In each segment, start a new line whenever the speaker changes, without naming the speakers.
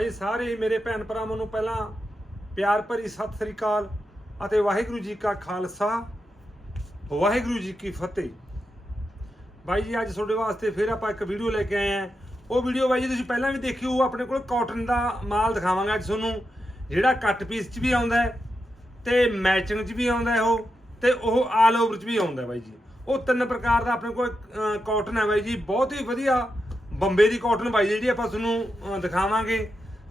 ਭਾਈ ਸਾਰੇ ਮੇਰੇ ਭੈਣ ਭਰਾਵਾਂ ਨੂੰ ਪਹਿਲਾਂ ਪਿਆਰ ਭਰੀ ਸਤਿ ਸ੍ਰੀ ਅਕਾਲ ਅਤੇ ਵਾਹਿਗੁਰੂ ਜੀ ਕਾ ਖਾਲਸਾ, ਵਾਹਿਗੁਰੂ ਜੀ ਕੀ ਫਤਿਹ। ਬਾਈ ਜੀ, ਅੱਜ ਤੁਹਾਡੇ ਵਾਸਤੇ ਫਿਰ ਆਪਾਂ ਇੱਕ ਵੀਡੀਓ ਲੈ ਕੇ ਆਏ ਆਂ ਉਹ ਵੀਡੀਓ ਬਾਈ ਜੀ, ਤੁਸੀਂ ਪਹਿਲਾਂ ਵੀ ਦੇਖੀ ਹੋਊ, ਆਪਣੇ ਕੋਲ ਕਾਟਨ ਦਾ ਮਾਲ ਦਿਖਾਵਾਂਗਾ ਅੱਜ ਤੁਹਾਨੂੰ। ਜਿਹੜਾ ਕੱਟ ਪੀਸ 'ਚ ਵੀ ਆਉਂਦਾ ਹੈ ਤੇ ਮੈਚਿੰਗ 'ਚ ਵੀ ਆਉਂਦਾ ਉਹ, ਤੇ ਉਹ ਆਲ ਓਵਰ 'ਚ ਵੀ ਆਉਂਦਾ ਹੈ ਬਾਈ ਜੀ। ਉਹ ਤਿੰਨ ਪ੍ਰਕਾਰ ਦਾ ਆਪਣੇ ਕੋਲ ਕਾਟਨ ਹੈ ਬਾਈ ਜੀ। ਬਹੁਤ ਹੀ ਵਧੀਆ ਬੰਬੇ ਦੀ ਕਾਟਨ ਬਾਈ ਜਿਹੜੀ ਆਪਾਂ ਤੁਹਾਨੂੰ ਦਿਖਾਵਾਂਗੇ।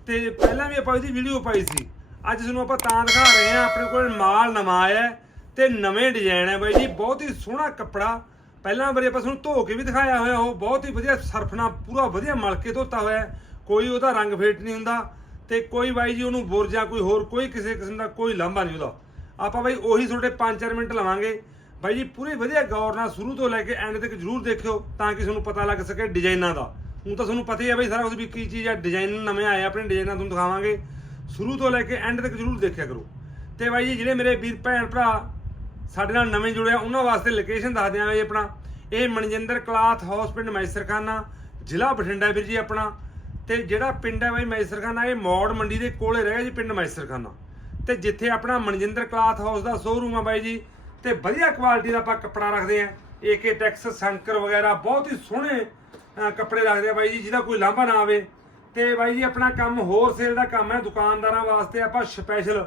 ਤੇ ਪਹਿਲਾਂ ਵੀ ਆਪਾਂ ਇਹਦੀ ਵੀਡੀਓ ਪਾਈ ਸੀ। ਅੱਜ ਤੁਹਾਨੂੰ ਆਪਾਂ ਤਾਂ ਦਿਖਾ ਰਹੇ ਹਾਂ, ਆਪਣੇ ਕੋਲ ਮਾਲ ਨਵਾਂ ਆਇਆ ਹੈ ਤੇ ਨਵੇਂ ਡਿਜ਼ਾਈਨ ਹੈ ਬਾਈ ਜੀ, ਬਹੁਤ ਹੀ ਸੋਹਣਾ ਕੱਪੜਾ। ਪਹਿਲਾਂ ਵਾਰੀ ਆਪਾਂ ਤੁਹਾਨੂੰ ਧੋ ਕੇ ਵੀ ਦਿਖਾਇਆ ਹੋਇਆ, ਉਹ ਬਹੁਤ ਹੀ ਵਧੀਆ ਸਰਫਣਾ ਪੂਰਾ ਵਧੀਆ ਮਲ ਕੇ ਧੋਤਾ ਹੋਇਆ ਕੋਈ ਉਹਦਾ ਰੰਗ ਫੇਟ ਨਹੀਂ ਹੁੰਦਾ ਤੇ ਕੋਈ ਬਾਈ ਜੀ ਉਹਨੂੰ ਬੁਰ ਜਾਂ ਕੋਈ ਹੋਰ, ਕੋਈ ਕਿਸੇ ਕਿਸਮ ਦਾ ਕੋਈ ਲਾਂਭਾ ਨਹੀਂ ਉਹਦਾ। ਆਪਾਂ ਬਾਈ ਉਹੀ ਤੁਹਾਡੇ 5-4 ਮਿੰਟ ਲਵਾਂਗੇ। ਬਾਈ ਜੀ, ਪੂਰੀ ਵਧੀਆ ਗੌਰ ਨਾਲ ਸ਼ੁਰੂ ਤੋਂ ਲੈ ਕੇ ਐਂਡ ਤੱਕ ਜਰੂਰ ਦੇਖਿਓ ਤਾਂ ਕਿ ਤੁਹਾਨੂੰ ਪਤਾ ਲੱਗ ਸਕੇ ਡਿਜ਼ਾਈਨਾਂ ਦਾ। ਹੁਣ ਤਾਂ ਤੁਹਾਨੂੰ ਪਤਾ ਹੀ ਹੈ ਬਾਈ ਸਾਰਾ ਕੁਝ ਵੀ ਕੀ ਚੀਜ਼ ਹੈ ਡਿਜ਼ਾਈਨ ਨਵੇਂ ਆਏ ਆ, ਆਪਣੇ ਡਿਜ਼ਾਈਨਾਂ ਤੁਹਾਨੂੰ ਦਿਖਾਵਾਂਗੇ। ਸ਼ੁਰੂ ਤੋਂ ਲੈ ਕੇ ਐਂਡ ਤੱਕ ਜਰੂਰ ਦੇਖਿਆ ਕਰੋ। ਤੇ ਬਾਈ ਜੀ ਜਿਹੜੇ ਮੇਰੇ ਵੀਰ ਭੈਣ ਭਰਾ ਸਾਡੇ ਨਾਲ ਨਵੇਂ ਜੁੜਿਆ ਉਹਨਾਂ ਵਾਸਤੇ ਲੋਕੇਸ਼ਨ ਦੱਸ ਦਿਆਂ ਜੀ ਆਪਣਾ। ਇਹ ਮਨਜਿੰਦਰ ਕਲਾਥ ਹਾਊਸ ਪਿੰਡ ਮੈਸਰਖਾਨਾ ਜ਼ਿਲ੍ਹਾ ਬਠਿੰਡਾ ਵੀਰ ਜੀ ਆਪਣਾ। ਤੇ ਜਿਹੜਾ ਪਿੰਡ ਹੈ ਬਾਈ ਮੈਸਰਖਾਨਾ ਇਹ ਮੌੜ ਮੰਡੀ ਦੇ ਕੋਲੇ ਰਹਿ ਗਿਆ ਜੀ ਪਿੰਡ ਮੈਸਰਖਾਨਾ। ਤੇ ਜਿੱਥੇ ਆਪਣਾ ਮਨਜਿੰਦਰ ਕਲਾਥ ਹਾਊਸ ਦਾ ਸ਼ੋਰੂਮ ਆ ਬਾਈ ਜੀ ਤੇ ਵਧੀਆ ਕੁਆਲਿਟੀ ਦਾ ਆਪਾਂ ਕੱਪੜਾ ਰੱਖਦੇ ਆ। ਏਕੇ ਟੈਕਸ ਸੰਕਰ ਵਗੈਰਾ ਬਹੁਤ ਹੀ ਸੋਹਣੇ ਕੱਪੜੇ ਰੱਖਦੇ ਆ ਬਾਈ ਜੀ, ਜਿਹਦਾ ਕੋਈ ਲਾਂਭਾ ਨਾ ਆਵੇ। ਤੇ ਬਾਈ ਜੀ, ਆਪਣਾ ਕੰਮ ਹੋਲਸੇਲ ਦਾ ਕੰਮ ਹੈ, ਦੁਕਾਨਦਾਰਾਂ ਵਾਸਤੇ ਆਪਾਂ ਸਪੈਸ਼ਲ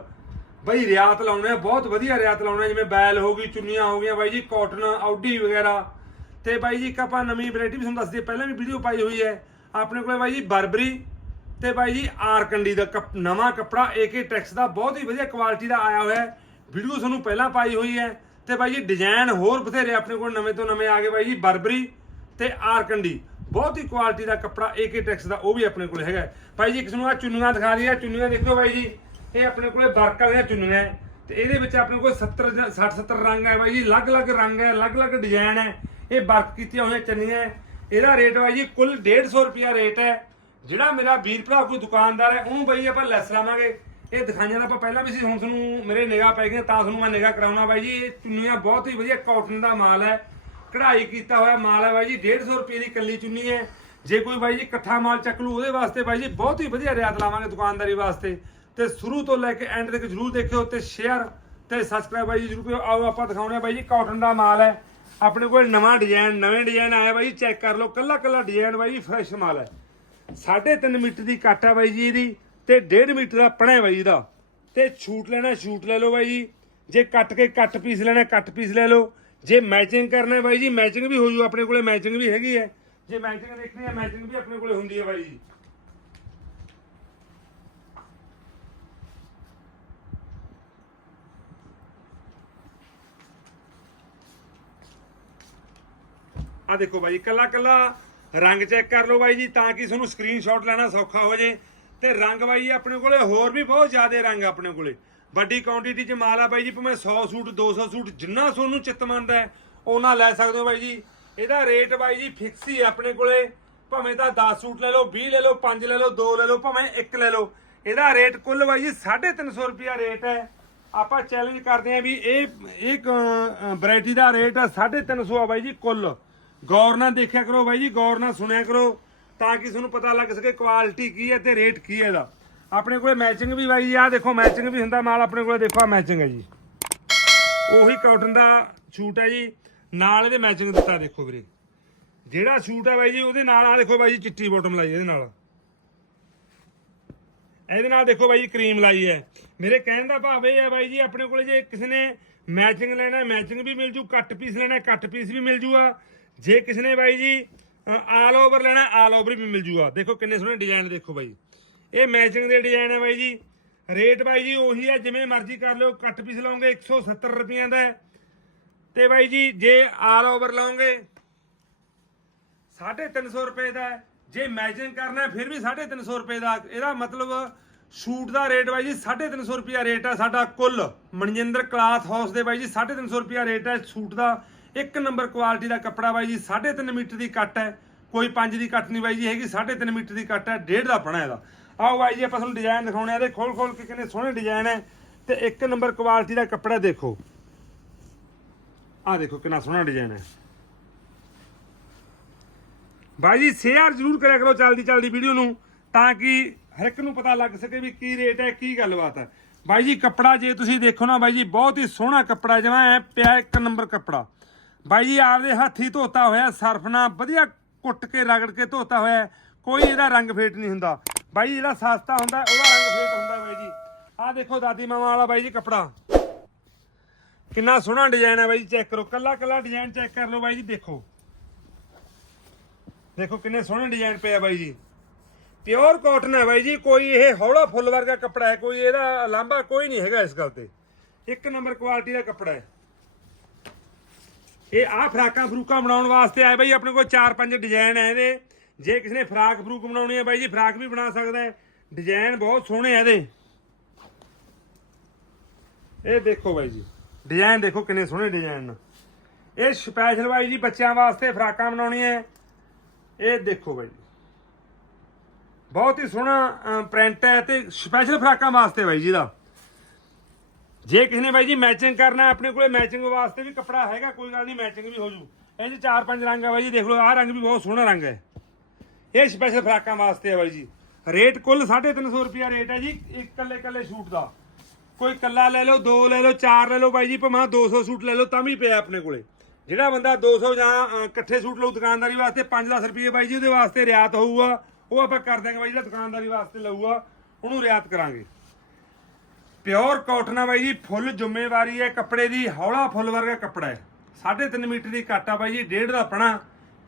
ਬਈ ਰਿਆਤ ਲਾਉਣੇ ਆ, ਬਹੁਤ ਵਧੀਆ ਰਿਆਤ ਲਾਉਣੇ ਆ, ਜਿਵੇਂ ਬੈਲ ਹੋ ਗਈ, ਚੁੰਨੀਆਂ ਹੋ ਗਈਆਂ, ਬਾਈ ਜੀ ਕਾਟਨ ਆਊਡੀ ਵਗੈਰਾ। ਤੇ ਬਾਈ ਜੀ, ਇੱਕ ਆਪਾਂ ਨਵੀਂ ਵੈਰਾਈਟੀ ਵੀ ਤੁਹਾਨੂੰ ਦੱਸਦੀ ਪਹਿਲਾਂ ਵੀ ਵੀਡੀਓ ਪਾਈ ਹੋਈ ਹੈ। ਆਪਣੇ ਕੋਲੇ ਬਾਈ ਜੀ ਬਰਬਰੀ ਤੇ ਬਾਈ ਜੀ ਆਰਕੰਡੀ ਦਾ ਕੱਪ- ਨਵਾਂ ਕੱਪੜਾ ਏਕੇ ਟੈਕਸ ਦਾ, ਬਹੁਤ ਹੀ ਵਧੀਆ ਕੁਆਲਿਟੀ ਦਾ ਆਇਆ ਹੋਇਆ ਹੈ। ਵੀਡੀਓ ਤੁਹਾਨੂੰ ਪਹਿਲਾਂ ਪਾਈ ਹੋਈ ਹੈ। ਤੇ ਬਾਈ ਜੀ ਡਿਜ਼ਾਈਨ ਹੋਰ ਬਥੇਰੇ ਆਪਣੇ ਕੋਲ ਨਵੇਂ ਤੋਂ ਨਵੇਂ ਆ ਗਏ ਬਾਈ ਜੀ ਬਰਬਰੀ ਤੇ ਆਰਕੰਡੀ ਬਹੁਤ ਹੀ ਕੁਆਲਿਟੀ ਦਾ ਕੱਪੜਾ ਏਕੇ ਟੈਕਸ ਦਾ, ਉਹ ਵੀ ਆਪਣੇ ਕੋਲ ਹੈਗਾ। ਹੈ। ਜੀ ਕਿਸ ਨੂੰ ਆ ਚੁੰਨੀਆਂ ਦਿਖਾ ਰਹੀ ਹੈ, ਚੁੰਨੀਆਂ ਦੇਖੋ ਬਾਈ ਜੀ। ਇਹ ਆਪਣੇ ਕੋਲੇ ਵਰਕ ਵਾਲੀਆਂ ਚੁੰਨੀਆਂ ਹੈ ਤੇ ਇਹਦੇ ਵਿੱਚ ਆਪਣੇ ਕੋਲ 70 ਜਾਂ 60 70 ਰੰਗ ਹੈ ਬਾਈ ਜੀ, ਅਲੱਗ-ਅਲੱਗ ਰੰਗ ਹੈ, ਅਲੱਗ-ਅਲੱਗ ਡਿਜ਼ਾਈਨ ਹੈ। ਇਹ ਵਰਕ ਕੀਤੀਆਂ ਹੋਈਆਂ ਚੁੰਨੀਆਂ ਹੈ। ਇਹਦਾ ਰੇਟ ਬਾਈ ਜੀ ਕੁੱਲ 150 ਰੁਪਿਆ ਰੇਟ ਹੈ। ਜਿਹੜਾ ਮੇਰਾ ਵੀਰ ਭਰਾ, ਕੋਈ ਦੁਕਾਨਦਾਰ ਹੈ, ਉਹਨੂੰ ਬਾਈ ਆਪਾਂ ਲੈਸ ਲਾਵਾਂਗੇ। ਇਹ ਦਿਖਾਈਆਂ ਦਾ ਆਪਾਂ ਪਹਿਲਾਂ ਵੀ ਸੀ, ਹੁਣ ਤੁਹਾਨੂੰ ਮੇਰੇ ਨਿਗਾਹ ਪੈ ਗਈਆਂ, ਤਾਂ ਤੁਹਾਨੂੰ ਮੈਂ ਨਿਗਾਹ ਕਰਾਉਣਾ। ਬਾਈ ਜੀ, ਇਹ ਚੁੰਨੀਆਂ ਬਹੁਤ ਹੀ ਵਧੀਆ ਕਾਟਨ ਦਾ ਮਾਲ ਹੈ। ਕਢਾਈ ਕੀਤਾ ਹੋਇਆ ਮਾਲ ਹੈ ਬਾਈ ਜੀ 150 ਰੁਪਏ ਦੀ ਕੱਲੀ ਚੁੰਨੀ ਹੈ। ਜੇ ਕੋਈ ਬਾਈ ਜੀ ਇਕੱਠਾ ਮਾਲ ਚੱਕ ਲੂ, ਉਹਦੇ ਵਾਸਤੇ ਬਾਈ ਜੀ ਬਹੁਤ ਹੀ ਵਧੀਆ ਰਿਆਤ ਲਾਵਾਂਗੇ ਦੁਕਾਨਦਾਰੀ ਵਾਸਤੇ। ਤੇ ਸ਼ੁਰੂ ਤੋਂ ਲੈ ਕੇ ਐਂਡ ਤੱਕ ਜਰੂਰ ਦੇਖਿਓ ਤੇ ਸ਼ੇਅਰ ਤੇ ਸਬਸਕ੍ਰਾਈਬ ਬਾਈ ਜੀ ਜਰੂਰ ਕਰੋ ਆਓ ਆਪਾਂ ਦਿਖਾਉਣੇ ਆ ਬਾਈ ਜੀ ਕਾਟਨ ਦਾ ਮਾਲ ਹੈ। ਆਪਣੇ ਕੋਲ ਨਵਾਂ ਡਿਜ਼ਾਈਨ ਨਵੇਂ ਡਿਜ਼ਾਈਨ ਆਇਆ ਬਾਈ ਜੀ ਚੈੱਕ ਕਰ ਲਓ। ਕੱਲਾ ਕੱਲਾ ਡਿਜ਼ਾਈਨ ਬਾਈ ਜੀ ਫਰੈਸ਼ ਮਾਲ ਹੈ। 3.5 ਮੀਟਰ ਦੀ ਕੱਟ ਹੈ ਬਾਈ ਜੀ ਇਹਦੀ ਤੇ 1.5 ਮੀਟਰ ਦਾ ਪਣਾ ਹੈ ਬਾਈ ਇਹਦਾ ਤੇ ਛੂਟ ਲੈਣਾ, ਛੂਟ ਲੈ ਲਓ ਬਾਈ ਜੀ। ਜੇ ਕੱਟ ਕੇ ਕੱਟ ਪੀਸ ਲੈਣਾ, ਕੱਟ ਪੀਸ ਲੈ ਲਓ। ਜੇ ਮੈਚਿੰਗ ਕਰਨਾ ਹੈ ਬਾਈ ਜੀ ਮੈਚਿੰਗ ਵੀ ਹੋ ਜੂ ਆਪਣੇ ਕੋਲੇ ਮੈਚਿੰਗ ਵੀ ਹੈਗੀ ਹੈ। ਜੇ ਮੈਚਿੰਗ ਦੇਖਣੀ ਹੈ ਮੈਚਿੰਗ ਵੀ ਆਪਣੇ ਕੋਲੇ ਹੁੰਦੀ ਹੈ ਬਾਈ ਜੀ। ਆ ਦੇਖੋ ਬਾਈ ਕੱਲਾ ਕੱਲਾ ਰੰਗ ਚੈੱਕ ਕਰ ਲਓ ਬਾਈ ਜੀ, ਤਾਂ ਕਿ ਤੁਹਾਨੂੰ ਸਕਰੀਨਸ਼ਾਟ ਲੈਣਾ ਸੌਖਾ ਹੋ ਜੇ। ਤੇ ਰੰਗ ਬਾਈ ਜੀ, ਆਪਣੇ ਕੋਲੇ ਹੋਰ ਵੀ ਬਹੁਤ ਜ਼ਿਆਦਾ ਰੰਗ ਆਪਣੇ ਕੋਲੇ। ਵੱਡੀ ਕੁਆਂਟੀਟੀ ਚ ਮਾਲ ਆ ਬਾਈ ਜੀ, ਭਾਵੇਂ 100 ਸੂਟ 200 ਸੂਟ, ਜਿੰਨਾ ਤੁਹਾਨੂੰ ਚਿੱਤ ਮੰਨਦਾ ਹੈ ਉਹਨਾਂ ਲੈ ਸਕਦੇ ਹੋ ਬਾਈ ਜੀ। ਇਹਦਾ ਰੇਟ ਬਾਈ ਜੀ ਫਿਕਸ ਹੀ ਆ ਆਪਣੇ ਕੋਲੇ। ਭਾਵੇਂ ਤਾਂ 10 ਸੂਟ ਲੈ ਲਓ 20 ਲੈ ਲਓ 5 ਲੈ ਲਓ 2 ਲੈ ਲਓ, ਭਾਵੇਂ 1 ਲੈ ਲਓ। ਇਹਦਾ ਰੇਟ ਕੁੱਲ ਬਾਈ ਜੀ 350 ਰੁਪਿਆ ਰੇਟ ਹੈ। ਆਪਾਂ ਚੈਲੰਜ ਕਰਦੇ ਆਂ ਵੀ ਇਹ ਇੱਕ ਵੈਰਾਈਟੀ ਦਾ ਰੇਟ ਆ 350 ਆ ਬਾਈ ਜੀ ਕੁੱਲ। ਗੌਰ ਨਾਲ ਦੇਖਿਆ ਕਰੋ ਬਾਈ ਜੀ, ਗੌਰ ਨਾਲ ਸੁਣਿਆ ਕਰੋ, ਤਾਂ ਕਿ ਤੁਹਾਨੂੰ ਪਤਾ ਲੱਗ ਸਕੇ ਕੁਆਲਿਟੀ ਕੀ ਹੈ ਤੇ ਰੇਟ ਕੀ ਹੈ ਇਹਦਾ। ਆਪਣੇ ਕੋਲੇ ਮੈਚਿੰਗ ਵੀ ਬਾਈ ਜੀ, ਆਹ ਦੇਖੋ ਮੈਚਿੰਗ ਵੀ ਹੁੰਦਾ ਮਾਲ ਆਪਣੇ ਕੋਲੇ ਦੇਖੋ ਆ ਮੈਚਿੰਗ ਹੈ ਜੀ। ਉਹੀ ਕਾਟਨ ਦਾ ਸ਼ੂਟ ਹੈ ਜੀ, ਨਾਲ ਇਹਦੇ ਮੈਚਿੰਗ ਦਿੱਤਾ ਦੇਖੋ ਵੀਰੇ। ਜਿਹੜਾ ਸ਼ੂਟ ਹੈ ਬਾਈ ਜੀ, ਉਹਦੇ ਨਾਲ ਆ ਦੇਖੋ ਬਾਈ ਜੀ, ਚਿੱਟੀ ਬਾਟਮ ਲਾਈ ਇਹਦੇ ਨਾਲ। ਇਹਦੇ ਨਾਲ ਦੇਖੋ ਬਾਈ ਜੀ ਕਰੀਮ ਲਾਈ ਹੈ। ਮੇਰੇ ਕਹਿਣ ਦਾ ਭਾਵ ਇਹ ਹੈ ਬਾਈ ਜੀ, ਆਪਣੇ ਕੋਲੇ ਜੇ ਕਿਸੇ ਨੇ ਮੈਚਿੰਗ ਲੈਣਾ ਮੈਚਿੰਗ ਵੀ ਮਿਲ ਜੂ ਕੱਟ ਪੀਸ ਲੈਣਾ ਕੱਟ ਪੀਸ ਵੀ ਮਿਲ ਜੂਗਾ। ਜੇ ਕਿਸੇ ਨੇ ਬਾਈ ਜੀ ਆਲ ਓਵਰ ਲੈਣਾ ਆਲ ਓਵਰ ਵੀ ਮਿਲ ਜੂਗਾ। ਦੇਖੋ ਕਿੰਨੇ ਸੋਹਣੇ ਡਿਜ਼ਾਈਨ ਦੇਖੋ ਬਾਈ। ਇਹ ਮੈਚਿੰਗ ਦੇ ਡਿਜ਼ਾਈਨ ਹੈ ਬਾਈ ਜੀ। ਰੇਟ ਬਾਈ ਜੀ ਉਹੀ ਹੈ ਜਿਵੇਂ ਮਰਜ਼ੀ ਕਰ ਲਿਓ ਕੱਟ ਪੀਸ ਲਾਉਂਗੇ 170 ਰੁਪਈਆਂ ਦਾ। ਹੈ। ਤੇ ਬਾਈ ਜੀ, ਜੇ ਆਲ ਓਵਰ ਲਾਉਂਗੇ 350 ਰੁਪਏ ਦਾ ਜੇ ਮੈਚਿੰਗ ਕਰਨਾ ਫਿਰ ਵੀ 350 ਰੁਪਏ ਦਾ। ਇਹਦਾ ਮਤਲਬ ਸ਼ੂਟ ਦਾ ਰੇਟ ਬਾਈ ਜੀ 350 ਰੁਪਿਆ ਰੇਟ ਹੈ ਸਾਡਾ ਕੁੱਲ। ਮਨਜਿੰਦਰ ਕਲਾਥ ਹਾਊਸ ਦੇ ਬਾਈ ਜੀ 350 ਰੁਪਿਆ ਰੇਟ ਹੈ ਸ਼ੂਟ ਦਾ। ਇੱਕ ਨੰਬਰ ਕੁਆਲਿਟੀ ਦਾ ਕੱਪੜਾ ਬਾਈ ਜੀ 3.5 ਮੀਟਰ ਦੀ ਕੱਟ ਹੈ। ਕੋਈ 5 ਦੀ ਕੱਟ ਨਹੀਂ ਬਾਈ ਜੀ, ਹੈਗੀ 3.5 ਮੀਟਰ ਦੀ ਕੱਟ ਹੈ, ਡੇਢ ਦਾ ਪਣਾ ਇਹਦਾ। ਆਓ ਬਾਈ ਜੀ, ਆਪਾਂ ਤੁਹਾਨੂੰ ਡਿਜ਼ਾਈਨ ਦਿਖਾਉਣੇ ਆ। ਇਹਦੇ ਖੋਲ ਖੋਲ ਕੇ ਕਿੰਨੇ ਸੋਹਣੇ ਡਿਜ਼ਾਈਨ ਹੈ ਤੇ ਇੱਕ ਨੰਬਰ ਕੁਆਲਿਟੀ ਦਾ ਕੱਪੜਾ ਦੇਖੋ। ਆਹ ਦੇਖੋ ਕਿੰਨਾ ਸੋਹਣਾ ਡਿਜ਼ਾਈਨ ਹੈ ਬਾਈ ਜੀ ਸ਼ੇਅਰ ਜ਼ਰੂਰ ਕਰਿਆ ਕਰੋ ਚੱਲਦੀ ਚੱਲਦੀ ਵੀਡੀਓ ਨੂੰ, ਤਾਂ ਕਿ ਹਰ ਇੱਕ ਨੂੰ ਪਤਾ ਲੱਗ ਸਕੇ ਵੀ ਕੀ ਰੇਟ ਹੈ ਕੀ ਗੱਲਬਾਤ ਹੈ ਬਾਈ ਜੀ, ਕੱਪੜਾ ਜੇ ਤੁਸੀਂ ਦੇਖੋ ਨਾ, ਬਾਈ ਜੀ, ਬਹੁਤ ਹੀ ਸੋਹਣਾ ਕੱਪੜਾ ਜਿਵੇਂ ਐ, ਪਿਆ ਇੱਕ ਨੰਬਰ ਕੱਪੜਾ। ਬਾਈ ਜੀ, ਆਪਦੇ ਹੱਥੀ ਧੋਤਾ ਹੋਇਆ ਸਰਫ ਨਾਲ, ਵਧੀਆ ਕੁੱਟ ਕੇ ਰਗੜ ਕੇ ਧੋਤਾ ਹੋਇਆ, ਕੋਈ ਇਹਦਾ ਰੰਗ ਫੇਟ ਨਹੀਂ ਹੁੰਦਾ। ਬਾਈ ਜੀ, ਜਿਹੜਾ ਸਸਤਾ ਹੁੰਦਾ ਉਹਦਾ ਰੰਗ ਫੇਟ ਹੁੰਦਾ ਬਾਈ ਜੀ। ਆਹ ਦੇਖੋ ਦਾਦੀ ਮਾਮਾ ਵਾਲਾ ਬਾਈ ਜੀ ਕੱਪੜਾ। ਕਿੰਨਾ ਸੋਹਣਾ ਡਿਜ਼ਾਈਨ ਹੈ ਬਾਈ ਜੀ ਚੈੱਕ ਕਰੋ। ਕੱਲਾ ਕੱਲਾ ਡਿਜ਼ਾਈਨ ਚੈੱਕ ਕਰ ਲਓ ਬਾਈ ਜੀ, ਦੇਖੋ। ਦੇਖੋ ਕਿੰਨੇ ਸੋਹਣੇ ਡਿਜ਼ਾਈਨ ਪਿਆ ਬਾਈ ਜੀ। ਪਿਓਰ ਕਾਟਨ ਹੈ ਬਾਈ ਜੀ, ਕੋਈ ਇਹ ਹੌਲਾ ਫੁੱਲ ਵਰਗਾ ਕੱਪੜਾ ਹੈ, ਕੋਈ ਇਹਦਾ ਲਾਂਭਾ ਕੋਈ ਨਹੀਂ ਹੈਗਾ ਇਸ ਗੱਲ ਤੇ। ਇੱਕ ਨੰਬਰ ਕੁਆਲਿਟੀ ਦਾ ਕੱਪੜਾ ਹੈ। ਇਹ ਆ ਫਰਾਕਾਂ ਫਰੂਕਾਂ ਬਣਾਉਣ ਵਾਸਤੇ ਆਏ ਬਾਈ, ਆਪਣੇ ਕੋਲ 4-5 ਡਿਜ਼ਾਈਨ ਹੈ ਇਹਦੇ। ਜੇ ਕਿਸੇ ਨੇ ਫਰਾਕ ਫਰੂਕ ਬਣਾਉਣੀ ਹੈ ਬਾਈ ਜੀ, ਫਰਾਕ ਵੀ ਬਣਾ ਸਕਦਾ ਹੈ। ਡਿਜ਼ਾਈਨ ਬਹੁਤ ਸੋਹਣੇ ਆ ਇਹਦੇ। ਇਹ ਦੇਖੋ ਬਾਈ ਜੀ, ਡਿਜ਼ਾਈਨ ਦੇਖੋ ਕਿੰਨੇ ਸੋਹਣੇ ਡਿਜ਼ਾਈਨ ਨੇ। ਇਹ ਸਪੈਸ਼ਲ ਬਾਈ ਜੀ, ਬੱਚਿਆਂ ਵਾਸਤੇ ਫਰਾਕਾਂ ਬਣਾਉਣੀਆਂ ਹੈ। ਇਹ ਦੇਖੋ ਬਾਈ ਜੀ। ਬਹੁਤ ਹੀ ਸੋਹਣਾ ਪ੍ਰਿੰਟ ਹੈ ਤੇ ਸਪੈਸ਼ਲ ਫਰਾਕਾਂ ਵਾਸਤੇ ਬਾਈ ਜੀ ਦਾ। ਜੇ ਕਿਸੇ ਨੇ ਬਾਈ ਜੀ ਮੈਚਿੰਗ ਕਰਨਾ ਆਪਣੇ ਕੋਲੇ ਮੈਚਿੰਗ ਵਾਸਤੇ ਵੀ ਕੱਪੜਾ ਹੈਗਾ, ਕੋਈ ਗੱਲ ਨਹੀਂ ਮੈਚਿੰਗ ਵੀ ਹੋ ਜੂ। ਇਹ 'ਚ ਚਾਰ ਪੰਜ ਰੰਗ ਆ ਬਾਈ ਜੀ, ਦੇਖ ਲਓ, ਆਹ ਰੰਗ ਵੀ ਬਹੁਤ ਸੋਹਣਾ ਰੰਗ ਹੈ। ਇਹ ਸਪੈਸ਼ਲ ਫਰਾਕਾਂ ਵਾਸਤੇ ਹੈ ਬਾਈ ਜੀ। ਰੇਟ ਕੁੱਲ 350 ਰੁਪਿਆ ਰੇਟ ਹੈ ਜੀ, ਇੱਕ ਕੱਲੇ ਕੱਲੇ ਸੂਟ ਦਾ। ਕੋਈ ਕੱਲਾ ਲੈ ਲਓ, ਦੋ ਲੈ ਲਓ, ਚਾਰ ਲੈ ਲਓ ਬਾਈ ਜੀ, ਭਾਵੇਂ 200 ਸੂਟ ਲੈ ਲਓ, ਤਾਂ ਵੀ ਪਿਆ ਆਪਣੇ ਕੋਲੇ। ਜਿਹੜਾ ਬੰਦਾ 200 ਜਾਂ ਇਕੱਠੇ ਸੂਟ ਲਊ ਦੁਕਾਨਦਾਰੀ ਵਾਸਤੇ 5-10 ਰੁਪਏ ਬਾਈ ਜੀ ਉਹਦੇ ਵਾਸਤੇ ਰਿਆਤ ਹੋਊਗਾ। ਉਹ ਆਪਾਂ ਕਰ ਦਾਂਗੇ ਬਾਈ ਜਿਹੜਾ ਦੁਕਾਨਦਾਰੀ ਵਾਸਤੇ ਲਊਗਾ, ਉਹਨੂੰ ਰਿਆਤ ਕਰਾਂਗੇ। ਪਿਓਰ ਕਾਟਨ ਆ ਬਾਈ ਜੀ, ਫੁੱਲ ਜ਼ਿੰਮੇਵਾਰੀ ਹੈ, ਕੱਪੜੇ ਦੀ ਹੌਲਾ ਫੁੱਲ ਵਰਗਾ ਕੱਪੜਾ ਹੈ। 3.5 ਮੀਟਰ ਦੀ ਕੱਟ ਆ ਬਾਈ ਜੀ, ਡੇਢ ਦਾ ਪਣਾ।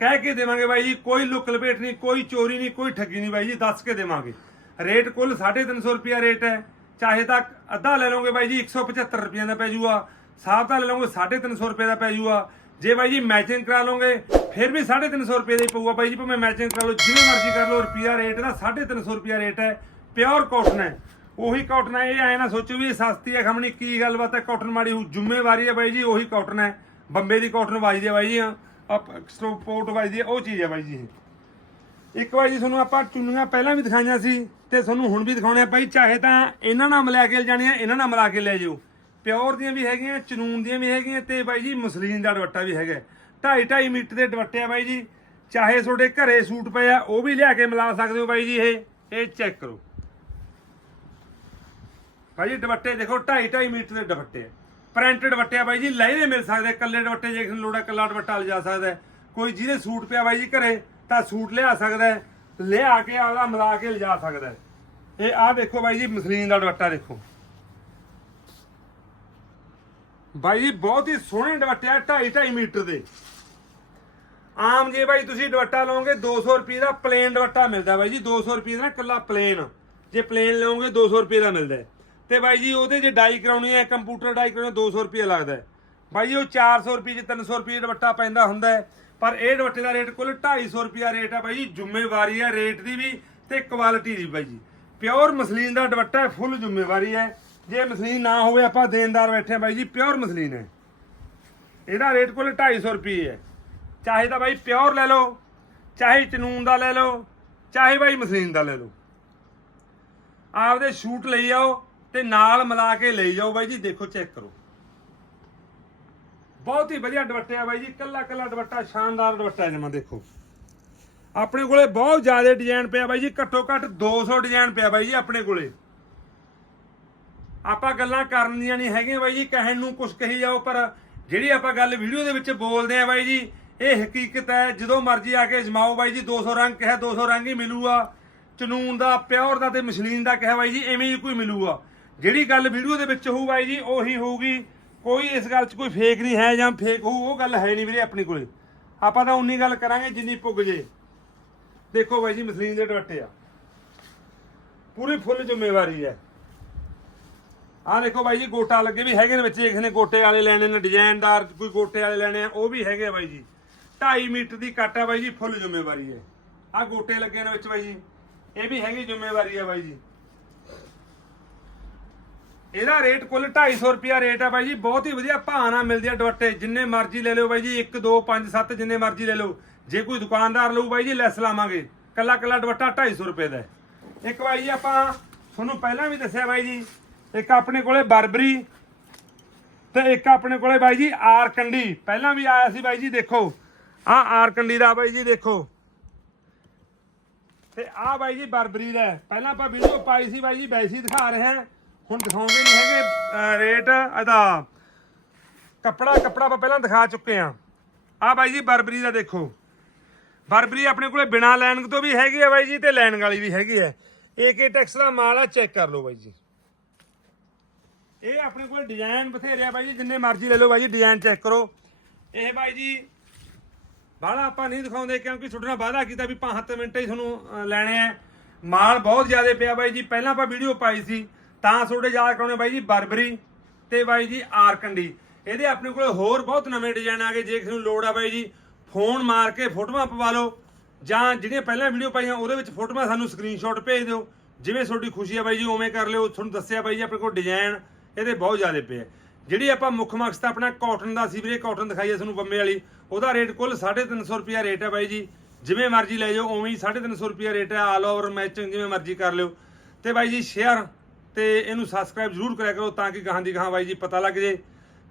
ਕਹਿ ਕੇ ਦੇਵਾਂਗੇ ਬਾਈ ਜੀ, ਕੋਈ ਲੁੱਕ ਲਪੇਟ ਨਹੀਂ, ਕੋਈ ਚੋਰੀ ਨਹੀਂ, ਕੋਈ ਠੱਗੀ ਨਹੀਂ ਬਾਈ ਜੀ, ਦੱਸ ਕੇ ਦੇਵਾਂਗੇ। ਰੇਟ ਕੁੱਲ 350 ਰੁਪਿਆ ਰੇਟ ਹੈ। ਚਾਹੇ ਤਾਂ ਅੱਧਾ ਲੈ ਲਓਗੇ ਬਾਈ ਜੀ 175 ਰੁਪਈਆਂ ਦਾ ਪੈ ਜੂਗਾ। ਸਾਫ਼ ਤਾਂ ਲੈ ਲਓਗੇ 350 ਰੁਪਏ ਦਾ ਪੈ ਜੂਗਾ। ਜੇ ਬਾਈ ਜੀ ਮੈਚਿੰਗ ਕਰਾ ਲਓਗੇ, ਫਿਰ ਵੀ 350 ਰੁਪਏ ਦਾ ਹੀ ਪਊਗਾ ਬਾਈ ਜੀ, ਭਾਵੇਂ ਮੈਚਿੰਗ ਕਰਾ ਲਓ, ਜਿਵੇਂ ਮਰਜ਼ੀ ਕਰ ਲਓ ਰੁਪਿਆ ਰੇਟ ਦਾ 350 ਰੁਪਿਆ ਰੇਟ ਹੈ। ਪਿਓਰ ਕਾਟਨ ਹੈ। ਉਹੀ ਕਾਟਨ ਹੈ, ਇਹ ਐ ਨਾ ਸੋਚੋ ਵੀ ਸਸਤੀ ਹੈ, ਖਮਣੀ ਕੀ ਗੱਲਬਾਤ ਹੈ ਕਾਟਨ ਮਾੜੀ ਹੋਊ ਜ਼ਿੰਮੇਵਾਰੀ ਹੈ ਬਾਈ ਜੀ, ਉਹੀ ਕਾਟਨ ਹੈ। ਬੰਬੇ ਦੀ ਕਾਟਨ ਵੱਜਦੀ ਹੈ ਬਾਈ ਜੀ ਸਟੋਪੋਰਟ ਵੱਜਦੀ ਹੈ ਉਹ ਚੀਜ਼ ਹੈ ਬਾਈ ਜੀ। ਇਹ ਇੱਕ ਵਾਰ ਜੀ ਤੁਹਾਨੂੰ ਆਪਾਂ ਚੁੰਨੀਆਂ ਪਹਿਲਾਂ ਵੀ ਦਿਖਾਈਆਂ ਸੀ ਤੇ ਤੁਹਾਨੂੰ ਹੁਣ ਵੀ ਦਿਖਾਉਣੇ ਆ ਬਾਈ। ਚਾਹੇ ਤਾਂ ਇਹਨਾਂ ਨਾਲ ਮਿਲਾ ਕੇ ਜਾਣੀਆਂ ਇਹਨਾਂ ਨਾਲ ਮਿਲਾ ਕੇ ਲੈ ਜਿਓ। ਪਿਓਰ ਦੀਆਂ ਵੀ ਹੈਗੀਆਂ, ਚਨੂਨ ਦੀਆਂ ਵੀ ਹੈਗੀਆਂ ਤੇ ਬਾਈ ਜੀ ਮਸਲੀਨ ਦਾ ਦੁਪੱਟਾ ਵੀ ਹੈਗਾ। 2.5 2.5 ਮੀਟਰ ਦੇ ਦੁਪੱਟੇ ਆ ਬਾਈ ਜੀ। ਚਾਹੇ ਤੁਹਾਡੇ ਘਰੇ ਸੂਟ ਪਏ ਆ, ਉਹ ਵੀ ਲਿਆ ਕੇ ਮਿਲਾ ਸਕਦੇ ਹੋ ਬਾਈ ਜੀ ਇਹ। ਇਹ ਚੈੱਕ ਕਰੋ। ਭਾਈ ਜੀ, ਦੁਪੱਟੇ ਦੇਖੋ 2.5 2.5 ਮੀਟਰ ਦੇ ਦੁਪੱਟੇ ਆ। ਪ੍ਰਿੰਟ ਦੁਪੱਟੇ ਬਾਈ ਜੀ ਲਹਿਰੇ ਮਿਲ ਸਕਦੇ ਆ, ਇਕੱਲੇ ਦੁਪੱਟੇ ਜੇ ਕਿਸੇ ਨੂੰ ਲੋੜ ਹੈ ਇਕੱਲਾ ਦੁਪੱਟਾ ਲਿਜਾ ਸਕਦਾ ਕੋਈ ਜਿਹਦੇ ਸੂਟ ਪਿਆ ਬਾਈ ਜੀ ਘਰੇ ਤਾਂ ਸੂਟ ਲਿਆ ਸਕਦਾ ਲਿਆ ਕੇ ਆਪਦਾ ਮਿਲਾ ਕੇ ਲਿਜਾ ਸਕਦਾ ਇਹ ਆਹ ਦੇਖੋ ਬਾਈ ਜੀ ਮਸਲੀਨ ਦਾ ਦੁਪੱਟਾ ਦੇਖੋ। ਬਾਈ ਜੀ ਬਹੁਤ ਹੀ ਸੋਹਣੇ ਦੁਪੱਟੇ ਆ 2.5 2.5 ਮੀਟਰ ਦੇ। ਆਮ ਜੇ ਬਾਈ ਤੁਸੀਂ ਦੁਪੱਟਾ ਲਓਗੇ 200 ਰੁਪਏ ਦਾ ਪਲੇਨ ਦੁਪੱਟਾ ਮਿਲਦਾ ਬਾਈ ਜੀ 200 ਰੁਪਏ ਦਾ ਨਾ ਇਕੱਲਾ ਪਲੇਨ ਜੇ ਪਲੇਨ ਲਓਗੇ 200 ਰੁਪਏ ਦਾ ਮਿਲਦਾ ਤੇ ਬਾਈ ਜੀ ਉਹਦੇ ਜੇ ਡਾਈ ਕਰਾਉਣੀ ਹੈ, ਕੰਪਿਊਟਰ ਡਾਈ ਕਰਾਉਣੀ 200 ਰੁਪਏ ਲੱਗਦਾ ਬਾਈ ਜੀ ਉਹ 400 ਰੁਪਏ ਚ 300 ਰੁਪਏ ਦੁਪੱਟਾ ਪੈਂਦਾ ਹੁੰਦਾ ਪਰ ਇਹ ਦੁਪੱਟੇ ਦਾ ਰੇਟ ਕੁੱਲ 250 ਰੁਪਿਆ ਰੇਟ ਹੈ ਬਾਈ ਜੀ, ਜ਼ਿੰਮੇਵਾਰੀ ਹੈ ਰੇਟ ਦੀ ਵੀ ਤੇ ਕੁਆਲਿਟੀ ਦੀ ਬਾਈ ਜੀ। ਪਿਓਰ ਮਸਲੀਨ ਦਾ ਦੁਪੱਟਾ ਹੈ, ਫੁੱਲ ਜ਼ਿੰਮੇਵਾਰੀ ਹੈ। ਜੇ ਮਸਲੀਨ ਨਾ ਹੋਵੇ, ਆਪਾਂ ਦੇਣਦਾਰ ਬੈਠੇ ਹਾਂ ਬਾਈ ਜੀ, ਪਿਓਰ ਮਸਲੀਨ ਹੈ। ਇਹਦਾ ਰੇਟ ਕੁੱਲ 250 ਰੁਪਏ ਹੈ। ਚਾਹੇ ਤਾਂ ਬਾਈ ਪਿਓਰ ਲੈ ਲਓ, ਚਾਹੇ ਚਨੂਨ ਦਾ ਲੈ ਲਓ, ਚਾਹੇ ਬਾਈ ਮਸਲੀਨ ਦਾ ਲੈ ਲਓ। ਆਪਦੇ ਸ਼ੂਟ ਲਈ ਆਓ ਤੇ ਨਾਲ ਮਿਲਾ ਕੇ ਲਈ ਜਾਓ ਬਾਈ ਜੀ, ਦੇਖੋ ਚੈੱਕ ਕਰੋ। ਬਹੁਤ ਹੀ ਵਧੀਆ ਦੁਪੱਟੇ ਆ ਬਾਈ ਜੀ ਕੱਲਾ ਕੱਲਾ ਦੁਪੱਟਾ, ਸ਼ਾਨਦਾਰ ਦੁਪੱਟਾ ਜਮਾ ਦੇਖੋ। ਆਪਣੇ ਕੋਲੇ ਬਹੁਤ ਜ਼ਿਆਦਾ ਡਿਜ਼ਾਈਨ ਪਿਆ ਬਾਈ ਜੀ, ਘੱਟੋ ਘੱਟ 200 ਡਿਜ਼ਾਈਨ ਪਿਆ ਬਾਈ ਜੀ ਆਪਣੇ ਕੋਲੇ। ਆਪਾਂ ਗੱਲਾਂ ਕਰਨ ਦੀਆਂ ਨਹੀਂ ਹੈਗੀਆਂ ਬਾਈ ਜੀ, ਕਹਿਣ ਨੂੰ ਕੁਝ ਕਹੀ ਜਾਓ, ਪਰ ਜਿਹੜੀ ਆਪਾਂ ਗੱਲ ਵੀਡੀਓ ਦੇ ਵਿੱਚ ਬੋਲਦੇ ਆ ਬਾਈ ਜੀ, ਇਹ ਹਕੀਕਤ ਹੈ, ਜਦੋਂ ਮਰਜ਼ੀ ਆ ਕੇ ਜਮਾਓ ਬਾਈ ਜੀ 200 ਰੰਗ ਕਿਹਾ 200 ਰੰਗ ਹੀ ਮਿਲੂਗਾ। ਚਨੂਨ ਦਾ, ਪਿਓਰ ਦਾ ਤੇ ਮਸ਼ਲੀਨ ਦਾ ਕਿਹਾ ਬਾਈ ਜੀ, ਐਵੇਂ ਹੀ ਕੋਈ ਮਿਲੂਗਾ। ਜਿਹੜੀ ਗੱਲ ਵੀਡੀਓ ਦੇ ਵਿੱਚ ਹੋਊ ਬਾਈ ਜੀ, ਉਹੀ ਹੋਊਗੀ। ਕੋਈ ਇਸ ਗੱਲ 'ਚ ਕੋਈ ਫੇਕ ਨਹੀਂ ਹੈ ਜਾਂ ਫੇਕ ਹੋਊ, ਉਹ ਗੱਲ ਹੈ ਨਹੀਂ ਵੀਰੇ ਆਪਣੀ ਕੋਲੇ। ਆਪਾਂ ਤਾਂ ਉਨੀ ਗੱਲ ਕਰਾਂਗੇ ਜਿੰਨੀ ਪੁੱਗ ਜੇ। ਦੇਖੋ ਬਾਈ ਜੀ, ਮਸ਼ਲੀਨ ਦੇ ਦੁਪੱਟੇ ਆ। ਪੂਰੀ ਫੁੱਲ ਜ਼ਿੰਮੇਵਾਰੀ ਹੈ। ਆਹ ਦੇਖੋ ਬਾਈ ਜੀ, ਗੋਟਾ ਲੱਗੇ ਵੀ ਹੈਗੇ ਨੇ ਵਿੱਚ, ਕਿਸੇ ਨੇ ਗੋਟੇ ਵਾਲੇ ਲੈਣੇ ਨੇ, ਡਿਜ਼ਾਈਨਦਾਰ ਕੋਈ ਗੋਟੇ ਵਾਲੇ ਲੈਣੇ ਆ, ਉਹ ਵੀ ਹੈਗੇ ਆ ਬਾਈ ਜੀ। 2.5 ਮੀਟਰ ਦੀ ਕੱਟ ਆ ਬਾਈ ਜੀ, ਫੁੱਲ ਜ਼ਿੰਮੇਵਾਰੀ ਹੈ। ਆਹ ਗੋਟੇ ਲੱਗੇ ਨੇ ਵਿੱਚ ਬਾਈ ਜੀ। ਇਹ ਵੀ ਹੈਗੀ ਜ਼ਿੰਮੇਵਾਰੀ ਹੈ ਬਾਈ ਜੀ। ਇਹਦਾ ਰੇਟ ਕੁੱਲ 250 ਰੁਪਿਆ ਰੇਟ ਆ ਬਾਈ ਜੀ ਬਹੁਤ ਹੀ ਵਧੀਆ ਭਾਅ ਨਾਲ ਮਿਲਦੇ ਆ ਦੁਪੱਟੇ ਜਿੰਨੇ ਮਰਜ਼ੀ ਲੈ ਲਿਓ ਬਾਈ ਜੀ 1 2 5 7 ਜਿੰਨੇ ਮਰਜ਼ੀ ਲੈ ਲਓ ਜੇ ਕੋਈ ਦੁਕਾਨਦਾਰ ਲਊ ਬਾਈ ਜੀ ਲੈਸ ਲਾਵਾਂਗੇ ਕੱਲਾ ਕੱਲਾ ਦੁਪੱਟਾ 250 ਰੁਪਏ ਦਾ ਇੱਕ ਬਾਈ ਜੀ ਆਪਾਂ ਤੁਹਾਨੂੰ ਪਹਿਲਾਂ ਵੀ ਦੱਸਿਆ ਬਾਈ ਜੀ ਇੱਕ ਆਪਣੇ ਕੋਲੇ ਬਰਬਰੀ ਤੇ ਇੱਕ ਆਪਣੇ ਕੋਲੇ ਬਾਈ ਜੀ ਆਰ ਕੰਡੀ ਪਹਿਲਾਂ ਵੀ ਆਇਆ ਸੀ ਬਾਈ ਜੀ ਦੇਖੋ ਆਹ ਆਰ ਕੰਡੀ ਦਾ ਬਾਈ ਜੀ ਦੇਖੋ ਤੇ ਆ ਬਾਈ ਜੀ ਬਰਬਰੀ ਦਾ ਪਹਿਲਾਂ ਆਪਾਂ ਵੀਡੀਓ ਪਾਈ ਸੀ ਬਾਈ ਜੀ ਵੈਸੀ ਦਿਖਾ ਰਹੇ ਹਾਂ ਹੁਣ ਦਿਖਾਉਂਦੇ ਨਹੀਂ ਹੈਗੇ ਅਹ, ਰੇਟ ਇਹਦਾ ਕੱਪੜਾ ਕੱਪੜਾ ਆਪਾਂ ਪਹਿਲਾਂ ਦਿਖਾ ਚੁੱਕੇ ਆ ਆ ਬਾਈ ਜੀ ਬਰਬਰੀ ਦਾ ਦੇਖੋ। ਬਰਬਰੀ ਆਪਣੇ ਕੋਲੇ ਬਿਨਾ ਲਾਈਨਿੰਗ ਤੋਂ ਵੀ ਹੈਗੀ ਆ ਬਾਈ ਜੀ ਤੇ ਲਾਈਨਿੰਗ ਵਾਲੀ ਵੀ ਹੈਗੀ ਆ। ਏਕੇ ਟੈਕਸ ਦਾ ਮਾਲ ਆ ਚੈੱਕ ਕਰ ਲਓ ਬਾਈ ਜੀ। ਇਹ ਆਪਣੇ ਕੋਲ ਡਿਜ਼ਾਈਨ ਬਥੇਰੇ ਆ ਬਾਈ ਜੀ ਜਿੰਨੇ ਮਰਜ਼ੀ ਲੈ ਲਓ ਬਾਈ ਜੀ ਡਿਜ਼ਾਈਨ ਚੈੱਕ ਕਰੋ। ਇਹ ਬਾਈ ਜੀ ਬਾਹਲਾ ਆਪਾਂ ਨਹੀਂ ਦਿਖਾਉਂਦੇ ਕਿਉਂਕਿ ਤੁਹਾਡੇ ਨਾਲ ਵਾਅਦਾ ਕੀਤਾ ਵੀ 5 ਮਿੰਟ ਹੀ ਤੁਹਾਨੂੰ ਅਹ, ਲੈਣੇ ਆ। ਮਾਲ ਬਹੁਤ ਜ਼ਿਆਦਾ ਪਿਆ ਬਾਈ ਜੀ ਪਹਿਲਾਂ ਆਪਾਂ ਵੀਡੀਓ ਪਾਈ ਸੀ। ਤਾਂ ਤੁਹਾਡੇ ਯਾਦ ਕਰਾਉਣੇ ਬਾਈ ਜੀ, ਬਰਬਰੀ ਤੇ ਬਾਈ ਜੀ, ਆਰਕੰਡੀ। ਇਹਦੇ ਆਪਣੇ ਕੋਲ ਹੋਰ ਬਹੁਤ ਨਵੇਂ ਡਿਜ਼ਾਈਨ ਆ ਗਏ, ਜੇ ਕਿਸੇ ਨੂੰ ਲੋੜ ਆ ਬਾਈ ਜੀ, ਫੋਨ ਮਾਰ ਕੇ ਫੋਟੋਆਂ ਪਵਾ ਲਓ, ਜਾਂ ਜਿਹੜੀਆਂ ਪਹਿਲਾਂ ਵੀਡੀਓ ਪਾਈਆਂ, ਉਹਦੇ ਵਿੱਚ ਫੋਟੋਆਂ ਸਾਨੂੰ ਸਕਰੀਨਸ਼ਾਟ ਭੇਜ ਦਿਓ। ਜਿਵੇਂ ਤੁਹਾਡੀ ਖੁਸ਼ੀ ਆ ਬਾਈ ਜੀ, ਉਵੇਂ ਕਰ ਲਿਓ। ਤੁਹਾਨੂੰ ਦੱਸਿਆ ਬਾਈ ਜੀ, ਆਪਣੇ ਕੋਲ ਡਿਜ਼ਾਈਨ ਇਹਦੇ ਬਹੁਤ ਜ਼ਿਆਦਾ ਪਏ ਆ। ਜਿਹੜੀ ਆਪਾਂ ਮੁੱਖ ਮਕਸਦ ਆਪਣਾ ਕਾਟਨ ਦਾ ਸੀ ਵੀਰੇ ਕਾਟਨ ਦਿਖਾਈ ਹੈ ਤੁਹਾਨੂੰ ਬੰਬੇ ਵਾਲੀ। ਉਹਦਾ ਰੇਟ ਕੁੱਲ 350 ਰੁਪਿਆ ਰੇਟ ਹੈ ਬਾਈ ਜੀ। ਜਿਵੇਂ ਮਰਜ਼ੀ ਲੈ ਜਾਓ, ਉਵੇਂ ਹੀ 350 ਰੁਪਿਆ ਰੇਟ ਹੈ ਆਲ ਓਵਰ ਮੈਚਿੰਗ ਜਿਵੇਂ ਮਰਜ਼ੀ ਕਰ ਲਿਓ। ਤੇ ਬਾਈ ਜੀ ਸ਼ੇਅਰ ਤੇ ਇਹਨੂੰ ਸਬਸਕ੍ਰਾਈਬ ਜ਼ਰੂਰ ਕਰਿਆ ਕਰੋ ਤਾਂ ਕਿ ਗਾਹਾਂ ਦੀ ਗਾਹਾਂ ਬਾਈ ਜੀ ਪਤਾ ਲੱਗ ਜੇ।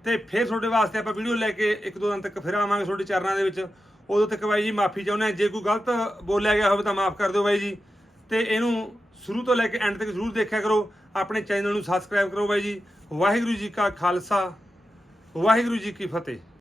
ਤੇ ਫਿਰ ਤੁਹਾਡੇ ਵਾਸਤੇ ਆਪਾਂ ਵੀਡੀਓ ਲੈ ਕੇ ਇੱਕ ਦੋ ਦਿਨ ਤੱਕ ਫਿਰ ਆਵਾਂਗੇ ਤੁਹਾਡੇ ਚਰਨਾਂ ਦੇ ਵਿੱਚ। ਉਦੋਂ ਤੱਕ ਬਾਈ ਜੀ ਮਾਫੀ ਚਾਹੁੰਦੇ ਹਾਂ ਜੇ ਕੋਈ ਗਲਤ ਬੋਲਿਆ ਗਿਆ ਹੋਵੇ ਤਾਂ ਮਾਫ ਕਰ ਦਿਓ ਬਾਈ ਜੀ। ਤੇ ਇਹਨੂੰ ਸ਼ੁਰੂ ਤੋਂ ਲੈ ਕੇ ਐਂਡ ਤੱਕ ਜ਼ਰੂਰ ਦੇਖਿਆ ਕਰੋ। ਆਪਣੇ ਚੈਨਲ ਨੂੰ ਸਬਸਕ੍ਰਾਈਬ ਕਰੋ ਬਾਈ ਜੀ। ਵਾਹਿਗੁਰੂ ਜੀ ਕਾ ਖਾਲਸਾ, ਵਾਹਿਗੁਰੂ ਜੀ ਕੀ ਫਤਿਹ।